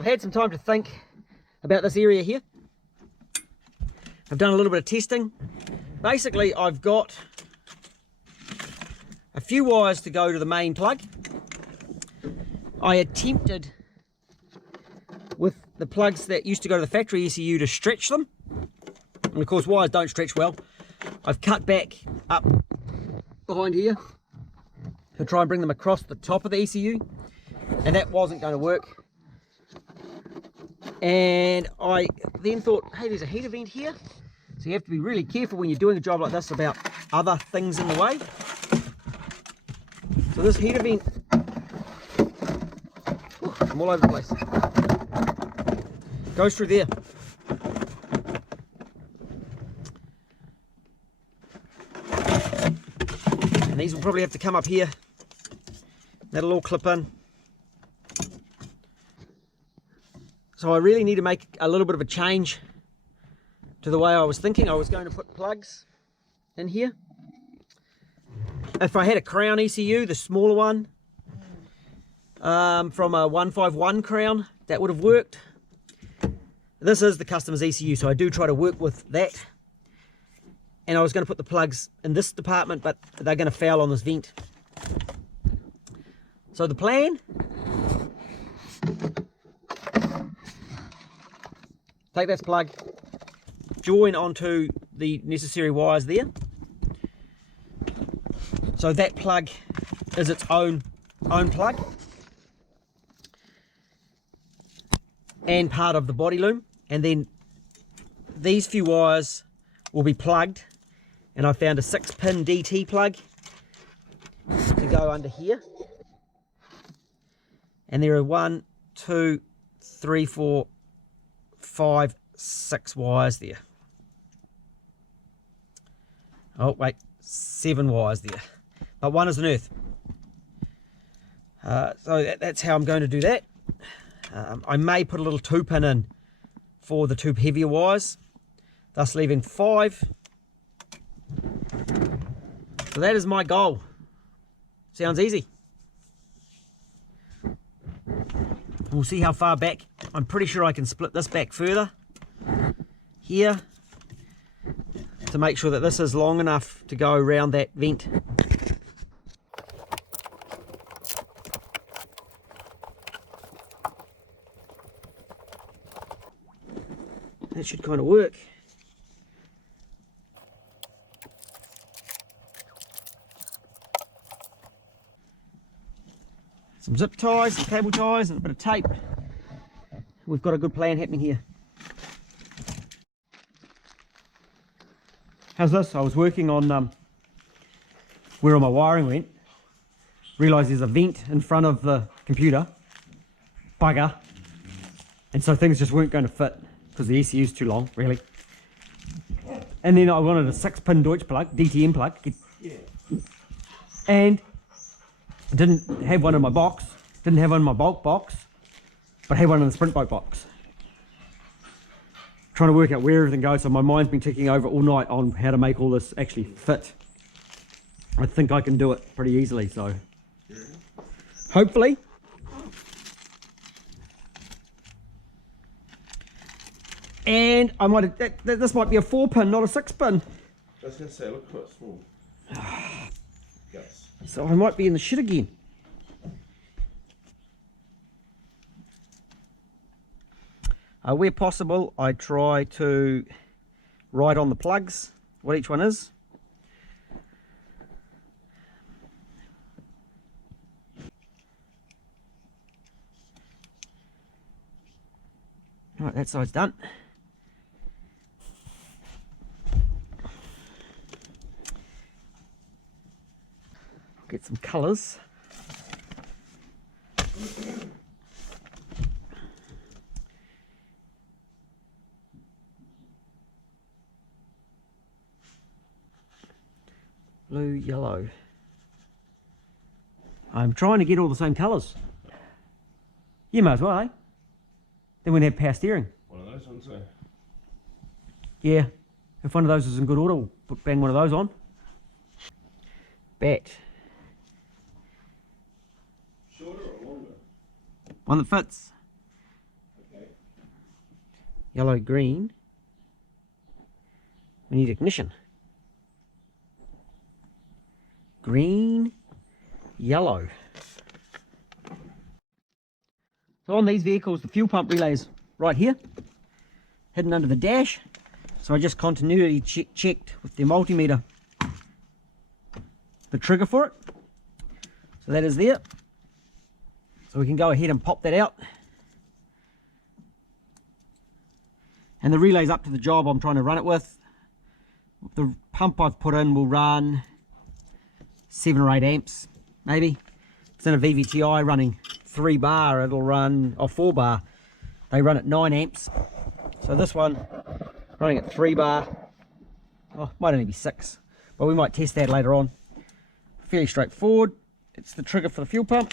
I've had some time to think about this area here. I've done a little bit of testing. Basically, I've got a few wires to go to the main plug. I attempted with the plugs that used to go to the factory ECU to stretch them. And of course, wires don't stretch well. I've cut back up behind here to try and bring them across the top of the ECU. And that wasn't going to work. And I then thought, hey, there's a heater vent here. So you have to be really careful when you're doing a job like this about other things in the way. So this heater vent, I'm all over the place, goes through there. And these will probably have to come up here. That'll all clip in. So I really need to make a little bit of a change to the way I was thinking. I was going to put plugs in here. If I had a crown ECU, the smaller one, from a 151 crown, that would have worked. This is the customer's ECU, so I do try to work with that. And I was going to put the plugs in this department, but they're going to foul on this vent. So the plan, take this plug, join onto the necessary wires there. So that plug is its own plug and part of the body loom. And then these few wires will be plugged, and I found a 6-pin DT plug to go under here. And there are 1, 2, 3, 4, 5, 6 wires there. Oh wait, 7 wires there, but one is an earth. So that's how I'm going to do that. I may put a little 2-pin in for the 2 heavier wires, thus leaving 5. So that is my goal. Sounds easy. We'll see how far back. I'm pretty sure I can split this back further here to make sure that this is long enough to go around that vent. That should kind of work. Some zip ties, some cable ties, and a bit of tape. We've got a good plan happening here. How's this? I was working on where all my wiring went. Realised there's a vent in front of the computer. Bugger. And so things just weren't going to fit because the ECU's too long, really. And then I wanted a 6-pin Deutsch plug, DTM plug. And I didn't have one in my box, didn't have one in my bulk box, but I had one in the sprint boat box. Trying to work out where everything goes, so my mind's been ticking over all night on how to make all this actually fit. I think I can do it pretty easily, so hopefully. And I might have, this might be a 4-pin, not a 6-pin. I was going to say, look quite small. Yes. So I might be in the shit again. Where possible, I try to write on the plugs what each one is. Right, that side's done. Get some colours. Blue, yellow. I'm trying to get all the same colours. You may as well, eh? Then we can have power steering. One of those ones, eh? Yeah, if one of those is in good order, we'll bang one of those on. Bat. Shorter or longer? One that fits. yellow, green. We need ignition. Green, yellow. So on these vehicles, the fuel pump relay is right here, hidden under the dash. So I just continuity checked with the multimeter the trigger for it. So that is there. So we can go ahead and pop that out. And the relay's up to the job I'm trying to run it with. The pump I've put in will run 7 or 8 amps, maybe. It's in a VVTi running 3 bar, it'll run, or 4 bar. They run at 9 amps. So this one, running at 3 bar, oh, might only be 6, but we might test that later on. Fairly straightforward. It's the trigger for the fuel pump.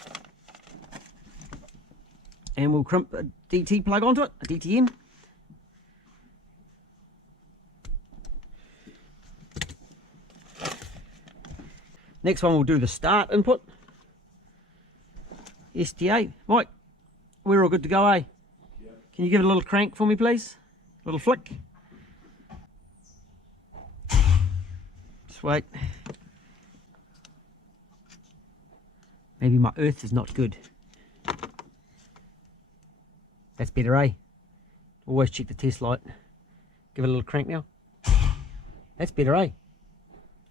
And we'll crimp a DT plug onto it, a DTM. Next one we'll do the start input. STA. Mike, we're all good to go, eh? Yeah. Can you give it a little crank for me, please? A little flick. Just wait. Maybe my earth is not good. That's better, eh? Always check the test light. Give it a little crank now. That's better, eh?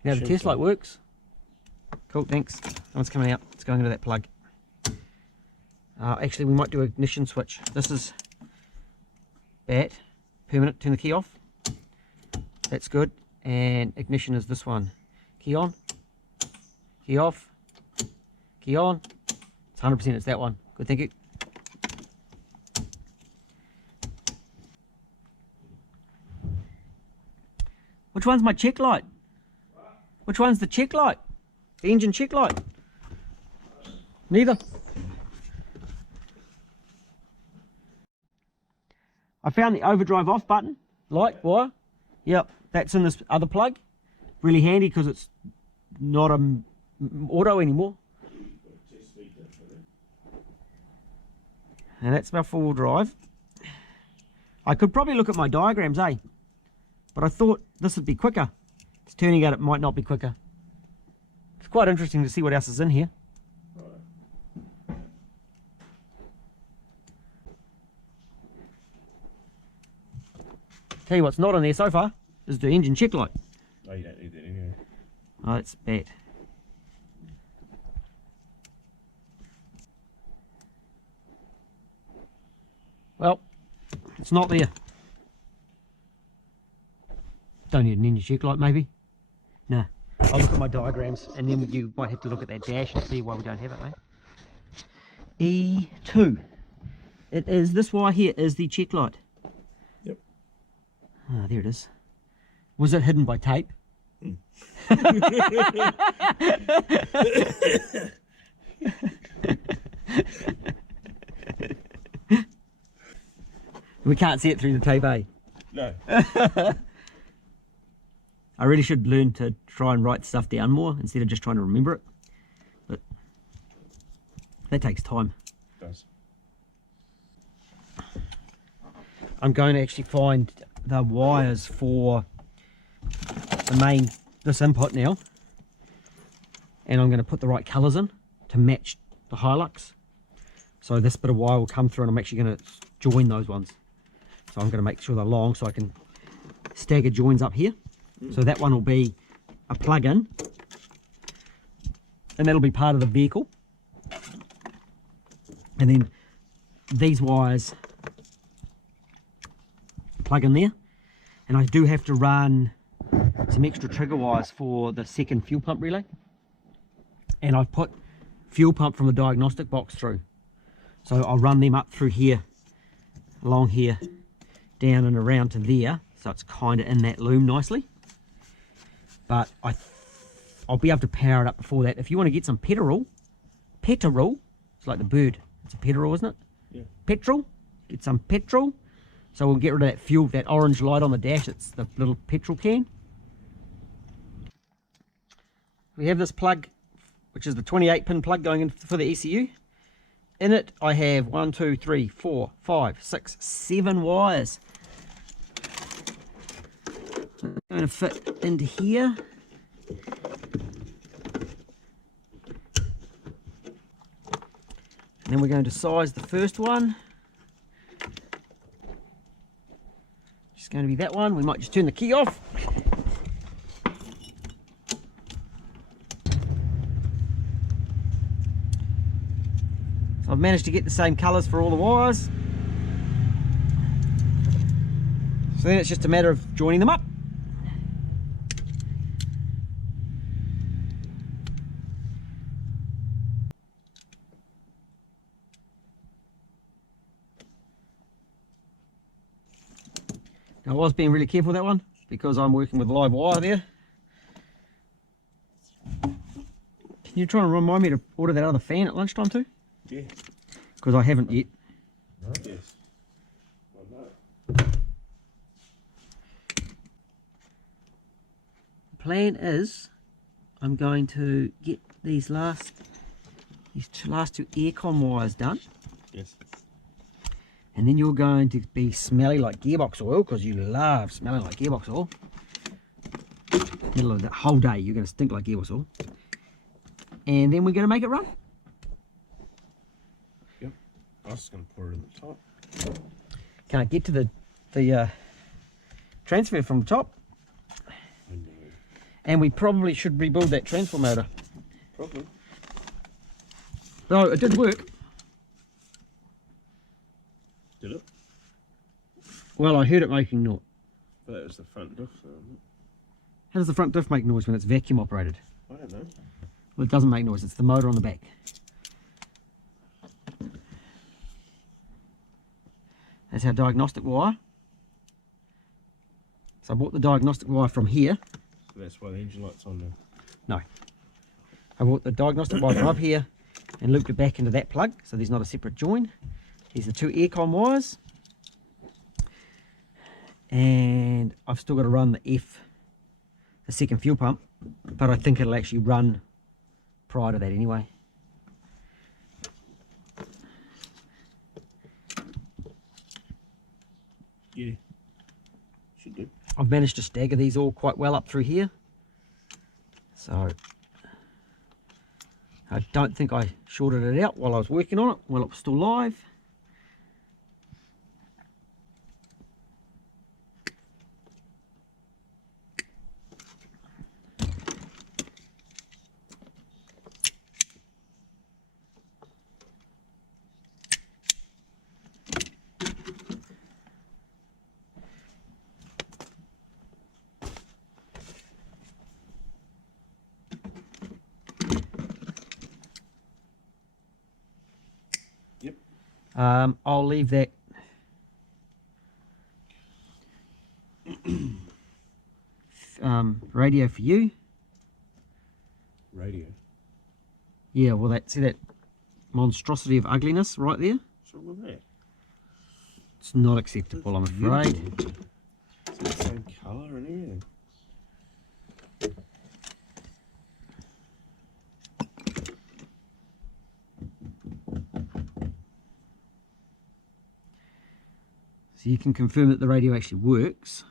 Now the test light works. Cool, thanks. That one's coming out. It's going into that plug. Actually, we might do an ignition switch. This is bat, permanent. Turn the key off. That's good. And ignition is this one. Key on. Key off. Key on. It's 100%. It's that one. Good, thank you. Which one's my check light? Which one's the check light? The engine check light? Neither. I found the overdrive off button, light wire. Yep, that's in this other plug. Really handy because it's not a auto anymore. And that's my four-wheel drive. I could probably look at my diagrams, eh? But I thought this would be quicker. It's turning out it might not be quicker. It's quite interesting to see what else is in here. Tell you what's not in there so far is the engine check light. Oh, you don't need that anyway. Oh, that's bad. Well, it's not there. Don't need an engine check light, maybe? No. I'll look at my diagrams and then you might have to look at that dash and see why we don't have it, mate. E2. It is, this wire here is the check light. Yep. Ah, there it is. Was it hidden by tape? We can't see it through the tape, eh? No. I really should learn to try and write stuff down more instead of just trying to remember it. But that takes time. It does. I'm going to actually find the wires for the main, this input now. And I'm going to put the right colours in to match the Hilux. So this bit of wire will come through and I'm actually going to join those ones. So I'm going to make sure they're long so I can stagger joins up here. So that one will be a plug-in, and that'll be part of the vehicle. And then these wires plug in there, and I do have to run some extra trigger wires for the second fuel pump relay. And I've put fuel pump from the diagnostic box through, so I'll run them up through here, along here, down and around to there, so it's kind of in that loom nicely. But I'll be able to power it up before that. If you want to get some petrol, it's like the bird. It's a petrol, isn't it? Yeah. Petrol, get some petrol. So we'll get rid of that fuel, that orange light on the dash. It's the little petrol can. We have this plug, which is the 28 pin plug going in for the ECU. In it, I have 1, 2, 3, 4, 5, 6, 7 wires going to fit into here. And then we're going to size the first one. Just going to be that one. We might just turn the key off. So I've managed to get the same colours for all the wires. So then it's just a matter of joining them up. Now, I was being really careful with that one because I'm working with live wire there. Can you try and remind me to order that other fan at lunchtime too? Yeah. Because I haven't yet. No? Yes. Well, no. The plan is I'm going to get these last two aircon wires done. Yes. And then you're going to be smelly like gearbox oil because you love smelling like gearbox oil. Middle of the whole day you're going to stink like gearbox oil. And then we're going to make it run. Yep. I was just going to pour it in the top. Can I get to the transfer from the top? I know. And we probably should rebuild that transfer motor. Probably. No, it did work. Did it? Well, I heard it making noise. But that was the front diff. How does the front diff make noise when it's vacuum operated? I don't know. Well, it doesn't make noise, it's the motor on the back. That's our diagnostic wire. So I bought the diagnostic wire from here. So that's why the engine light's on now. No. I bought the diagnostic wire from up here and looped it back into that plug, so there's not a separate join. Here's the two aircon wires. And I've still got to run the second fuel pump, but I think it'll actually run prior to that anyway. Yeah. Should do. I've managed to stagger these all quite well up through here. So I don't think I shorted it out while I was working on it, while it was still live. I'll leave that radio for you. Radio. Yeah, well, see that monstrosity of ugliness right there? What's wrong with that? It's not acceptable, I'm afraid. It's the same colour and everything. So you can confirm that the radio actually works,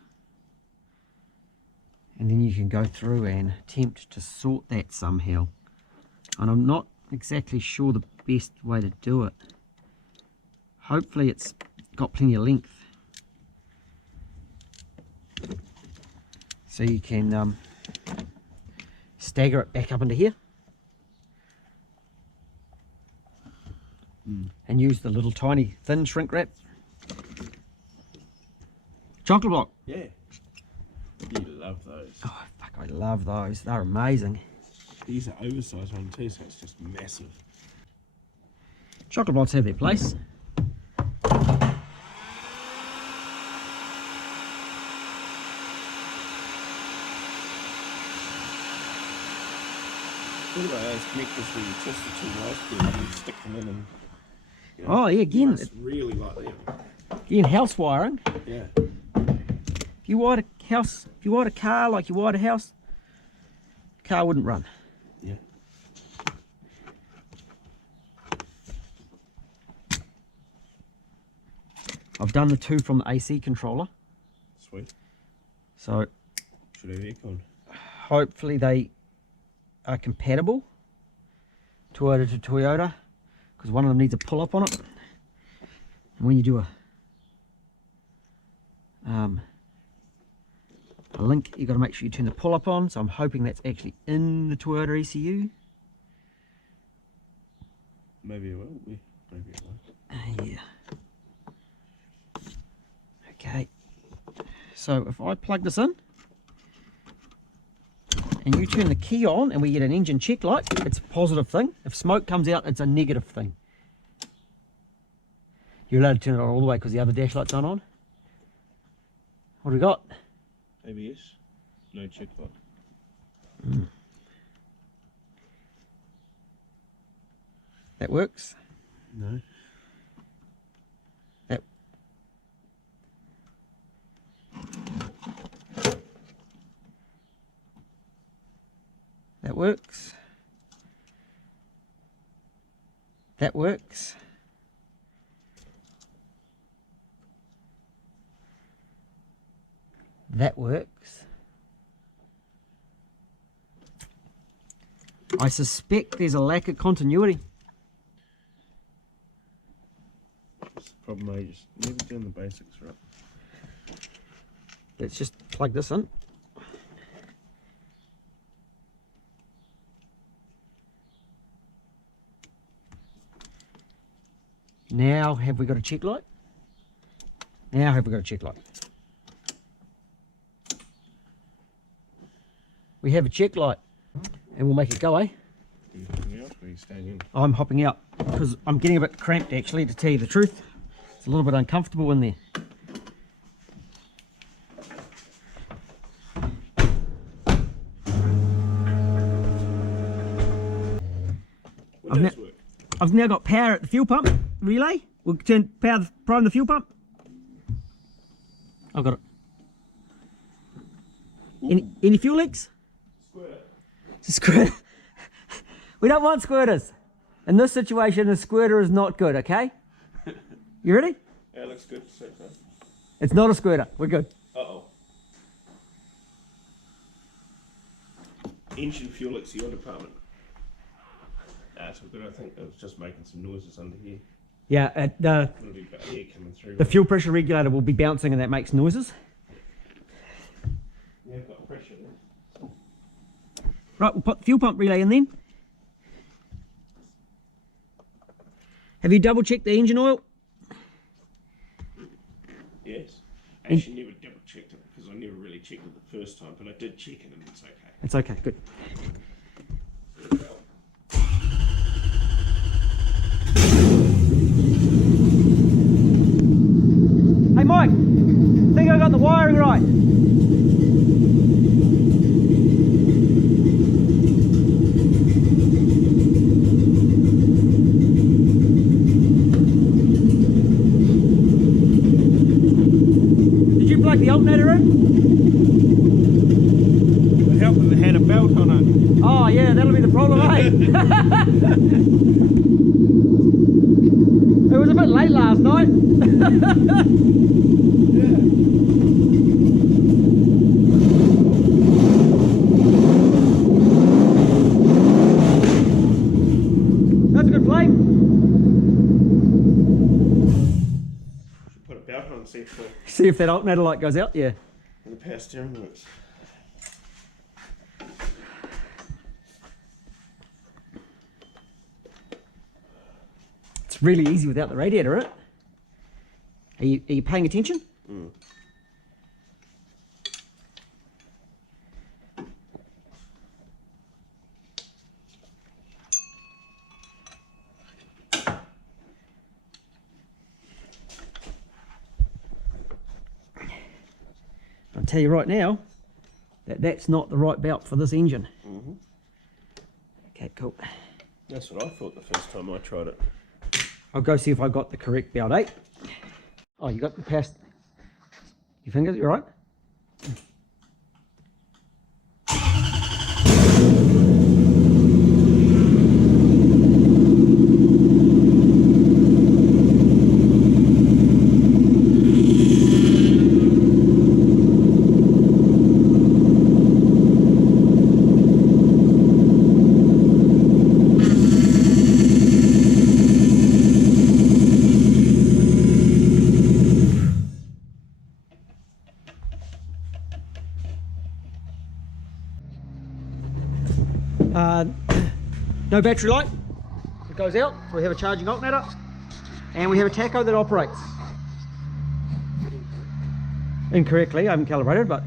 and then you can go through and attempt to sort that somehow. And I'm not exactly sure the best way to do it. Hopefully it's got plenty of length, so you can stagger it back up into here and use the little tiny thin shrink wrap. Chocolate block. Yeah. You love those. Oh fuck, I love those. They're amazing. These are oversized ones too, so it's just massive. Chocolate blocks have their place. What about those connectors where you twist the two wires together and you stick them in and... You know, Oh yeah, you again, must really like them. house wiring. Yeah. If you wired a car like you wired a house, car wouldn't run. Yeah. I've done the two from the AC controller. Sweet. So should have aircon. Hopefully they are compatible, Toyota to Toyota, because one of them needs a pull-up on it. And when you do a link, you've got to make sure you turn the pull-up on, so I'm hoping that's actually in the Toyota ECU. Maybe it will be. Maybe it won't. Yeah. Okay. So if I plug this in, and you turn the key on, and we get an engine check light, it's a positive thing. If smoke comes out, it's a negative thing. You're allowed to turn it on all the way because the other dash lights aren't on. What do we got? ABS, no check light. That works. No. That works. That works. That works. I suspect there's a lack of continuity. That's the problem, I just never doing the basics right. Let's just plug this in. Now have we got a check light? Now have we got a check light? We have a check light, and we'll make it go, eh? Are you hopping out or are you staying in? I'm hopping out because I'm getting a bit cramped, actually, to tell you the truth. It's a little bit uncomfortable in there. I've now got power at the fuel pump relay. We'll prime the fuel pump. I've got it. Any fuel leaks? Squirter. We don't want squirters. In this situation, a squirter is not good, okay? You ready? Yeah, it looks good. So far. It's not a squirter. We're good. Uh-oh. Engine fuel leaks your department. Nah, it's all good. I think it was just making some noises under here. Yeah, It'll be about air coming through. the fuel pressure regulator will be bouncing and that makes noises. Yeah, I've got pressure there. Right, we'll put the fuel pump relay in then. Have you double checked the engine oil? Yes. I actually never double checked it because I never really checked it the first time, but I did check it and it's okay. It's okay, good. Hey Mike, think I got the wiring right. Did you plug the alternator in? It would help if it had a belt on it. Oh yeah, that'll be the problem, eh? It was a bit late last night. That's a good flame. Should put a belt on and See if that alternator light goes out, yeah. the power steering works. It's really easy without the radiator, isn't it? Are you paying attention? Mm. I'll tell you right now that that's not the right belt for this engine. Mm-hmm. Okay, cool. That's what I thought the first time I tried it. I'll go see if I got the correct belt, eh? Oh, you got the past your fingers, you right? No battery light. It goes out. So we have a charging alternator. And we have a tacho that operates. Incorrectly, I haven't calibrated, but...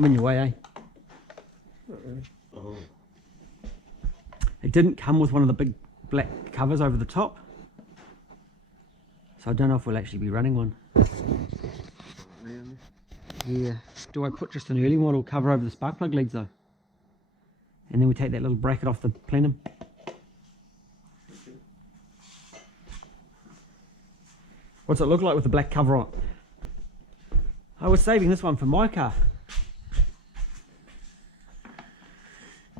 I'm in your way, eh? Not really. Oh. It didn't come with one of the big black covers over the top. So I don't know if we'll actually be running one. Really? Yeah. Do I put just an early model cover over the spark plug leads though? And then we take that little bracket off the plenum. What's it look like with the black cover on it? I was saving this one for my car.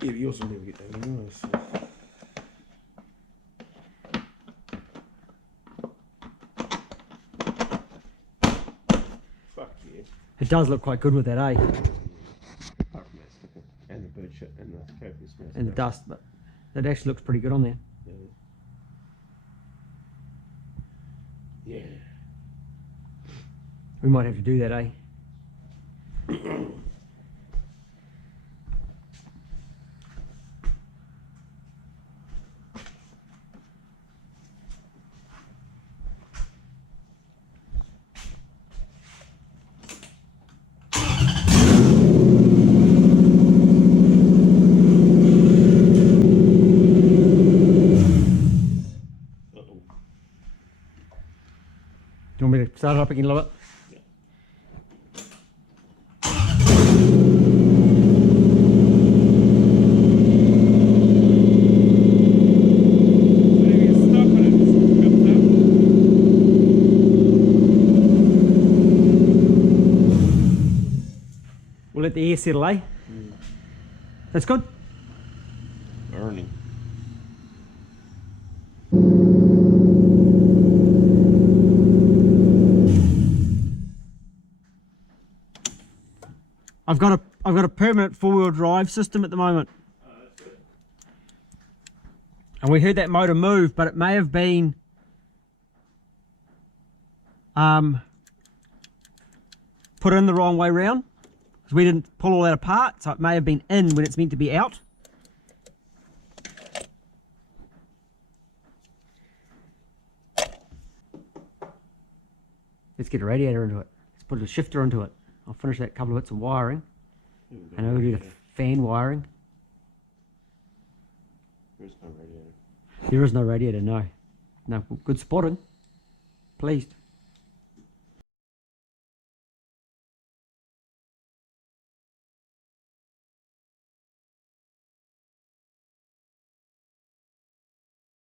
Yeah, but yours will never get done anyway, so. Fuck yeah. It does look quite good with that, eh? Apart from that sticker. And the bird shit and the copious mess. And the dust, but that actually looks pretty good on there. Yeah. We might have to do that, eh? Do you want me to start it up again a little bit? We'll let the air settle, eh? That's good. Burning. I've got a permanent four-wheel drive system at the moment. And we heard that motor move, but it may have been put in the wrong way round. Because we didn't pull all that apart, so it may have been in when it's meant to be out. Let's get a radiator into it. Let's put a shifter into it. I'll finish that couple of bits of wiring. And I'll do the fan wiring. There is no radiator. There is no radiator, no. No, good spotting. Pleased.